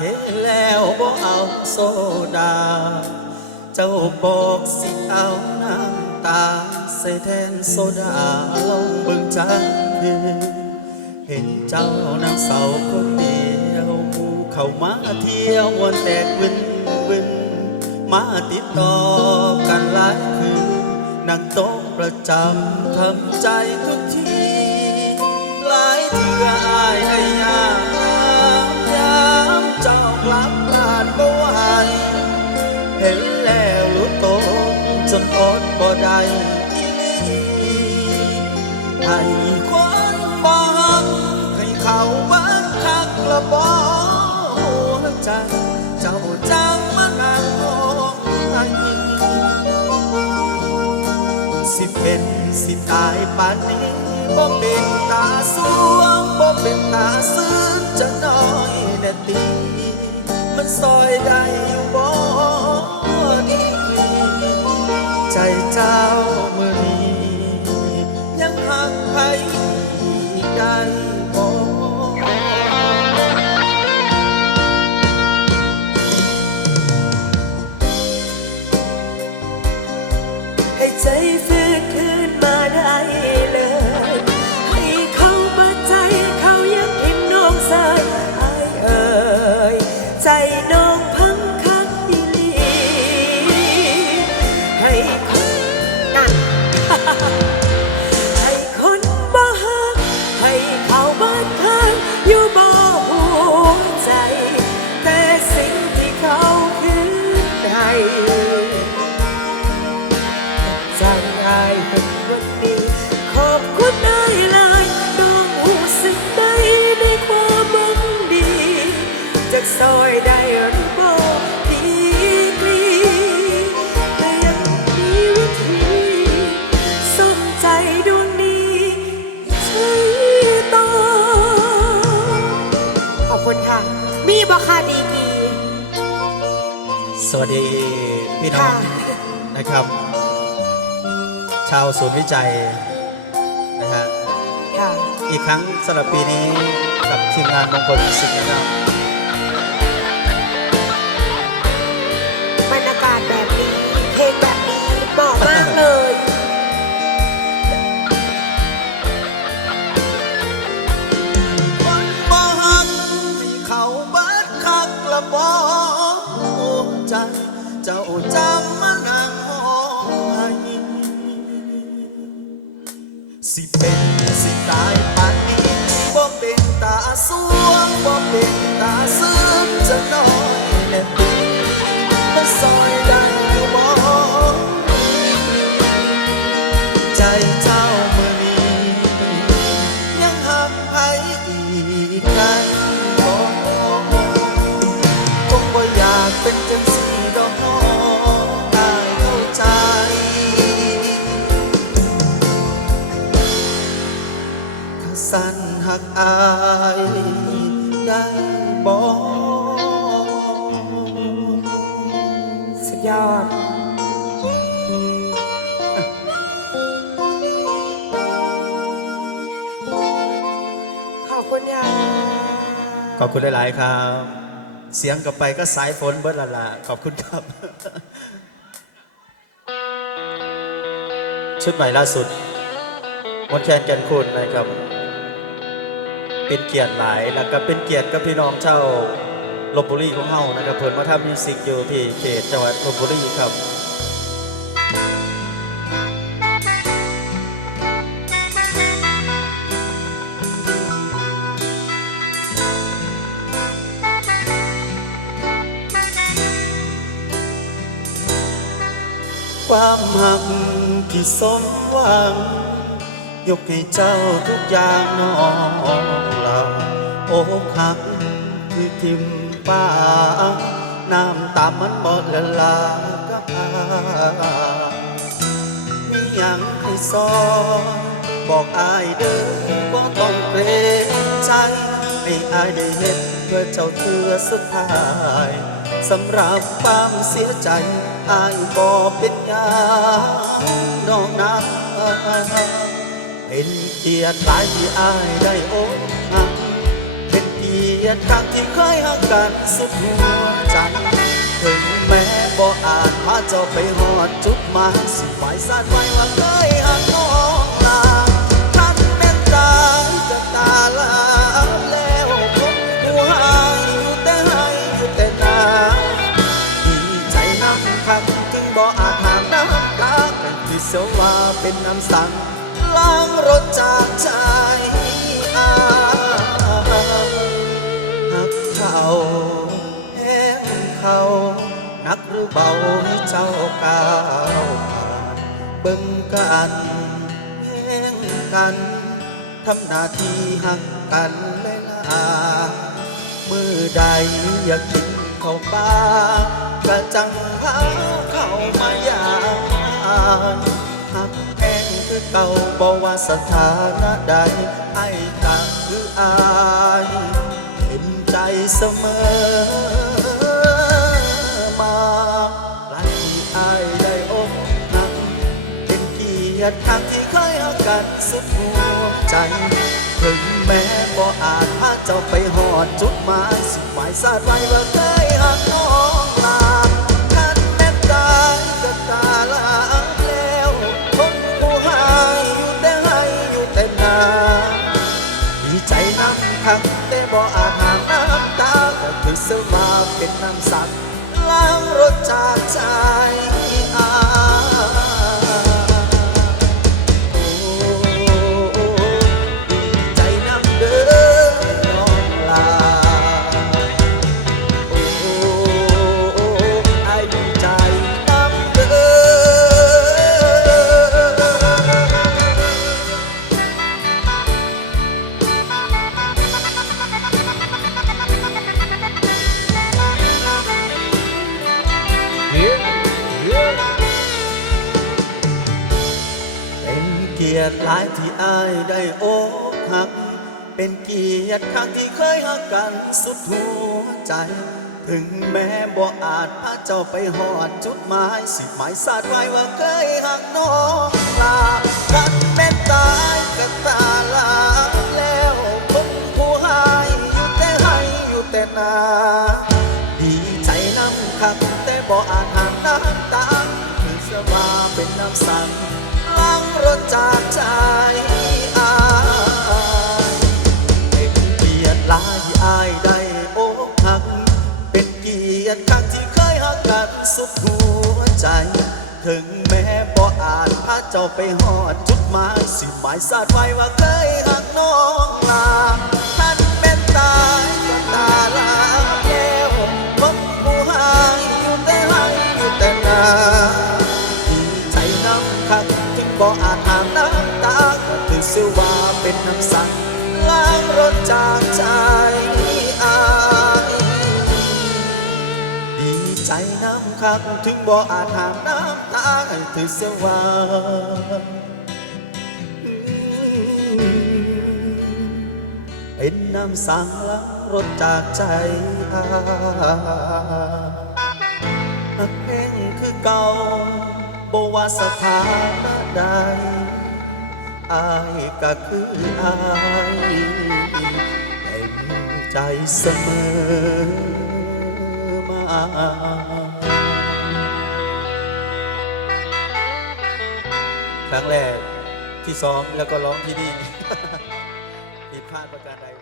เทแล้วบ่เอาโซดา เจ้าบอกสิเอาน้ำตา ใส่แทนโซดาลองเบิ่งจักคือเห็นเจ้านางเสาวคนเดียวเข้ามาเที่ยววันแตกวินวิน มาติดต่อกันหลายคืนนั่งโต๊ะประจำทำใจทุกทีหลายเถื่ออ ลับบ้านบ่ไหวเห็นแล้วรู้ตนจนอดบ่ได้ให้คนบอกให้เขาบักคักละบ่หัวใจเจ้าจังมานั่งองไห้สิเป็นสิตายปานนี้บ่เป็นตาสวง มันซ ใสวัสดีพี่น้องค่ะนะครับ ชาวศูนย์วิจัยนะฮะค่ะอีกครั้งสำหรับปีนี้กับทีมงานมงคลมิวสิกนะครับบรรยากาศแบบนี้เพลงแบบนี้เหมาะมาก ตาซึมจะนอน ยอด ขอบคุณค่ะขอบคุณหลาย ๆ ครับ เสียงกลับไปก็สายฝนเบิดละละขอบคุณครับ ชุดใหม่ล่าสุดมนแคนแกนคุณนะครับ เป็นเกียรติหลายแล้วก็เป็นเกียรติกับพี่น้องเจ้า ลบบุรีของเฮานะครับเพิ่นมาทำมิวสิกอยู่ที่เขตจังหวัดลบบุรีครับความหักที่สมหวัง ยกให้เจ้าทุกอย่างน้องเราโอ้หักที่ทิม ป้าน้ำตามันบอดละลากับพามีหยังให้สอนบอกอายเด้อบ่ต้องเกรงใจให้อายได้เห็นเพื่อเจ้าเธอสุดท้ายสำหรับความเสียใจอายบ่เป็นยังน้องนะเป็นเกียรติหลายที่อายได้โอ กหักเป็นคำที่เคยหักกันสุดหัวใจถึงแม้บ่อาจพาเจ้าไปหอดจุดหมายสิหมายสาดไว้ว่าเคยหักน้องลาทำเป็นตาจะตาลาแล้วผมกูหายอยู่แต่ให้อยู่แต่นาดีใจน้ำคักจึงบ่อาจหามน้ำตากันที่เสว่าเป็นน้ำสั่งล้างรถจากใจ นักหรือเบาให้เจ้าก้าวผ่านเบิ่งกันแห้งกันทำหน้าที่หักกันเลยล่ะมือใดอยากกินข้าวปลากระจังพาเข้ามาอย่างหักแห้งคือเก่าบอกว่าสถานะใดไอ้ต่างคืออายเห็นใจเสมอ กียรติทางที่เคยเอากันสุดหัวใจ ถึงแม้บ่อาจพาเจ้าไปหอดจุดหมายสิหมายสาดไว้ว่าเคยหักน้องลาท่านแม่ตายก็ตาลาแล้วคนผู้หายอยู่แต่ให้อยู่แต่นาดีใจน้ำคักแต่บ่อาจหางน้ำตาก็คือเสมาเป็นน้ำสักล้างรสจากใจอา ยรติหลายที่อายได้อกหัก เป็นเกียรติครั้งที่เคยหักกันสุดหัวใจ ถึงแม้บ่อาจพาเจ้าไปหอดจุดหมายสิหมายสาดไว้ว่าเคยหักน้องลากันแม่นตายก็ตาลาแล้วคนผู้หายอยู่แต่ให้อยู่แต่นาดีใจน้ำคักแต่บ่อาจห่างน้ำตาถึงเสมาเป็นน้ำสั่ง ล้างรถจากใจอายเป็นเกียรติหลายอายได้อกหัก เป็นเกียรติครั้งที่เคยหักกันสุดหัวใจ ถึงแม้บ่อาจพาเจ้าไปหอดจุดหมายสิหมายสาดไว้ว่าเคยหักน้องลาท่านเป็นตายตาลาแล้วผมผู้หายอยู่แต่ให้อยู่แต่นา ก็ถือเสียว่าเป็นน้ำสั่งล้างรถจากใจอายดีใจน้ำคักถึงบ่อาจหามน้ำตาให้ถือเสียว่าเป็นน้ำสั่งล้างรถจากใจอาหักเองคือเก่าบ่ว่าสถานะใด อายก็คืออายเต็มใจเสมอมาครั้งแรกที่ซ้อมแล้วก็ร้องที่นี่ผิดพลาดประการใด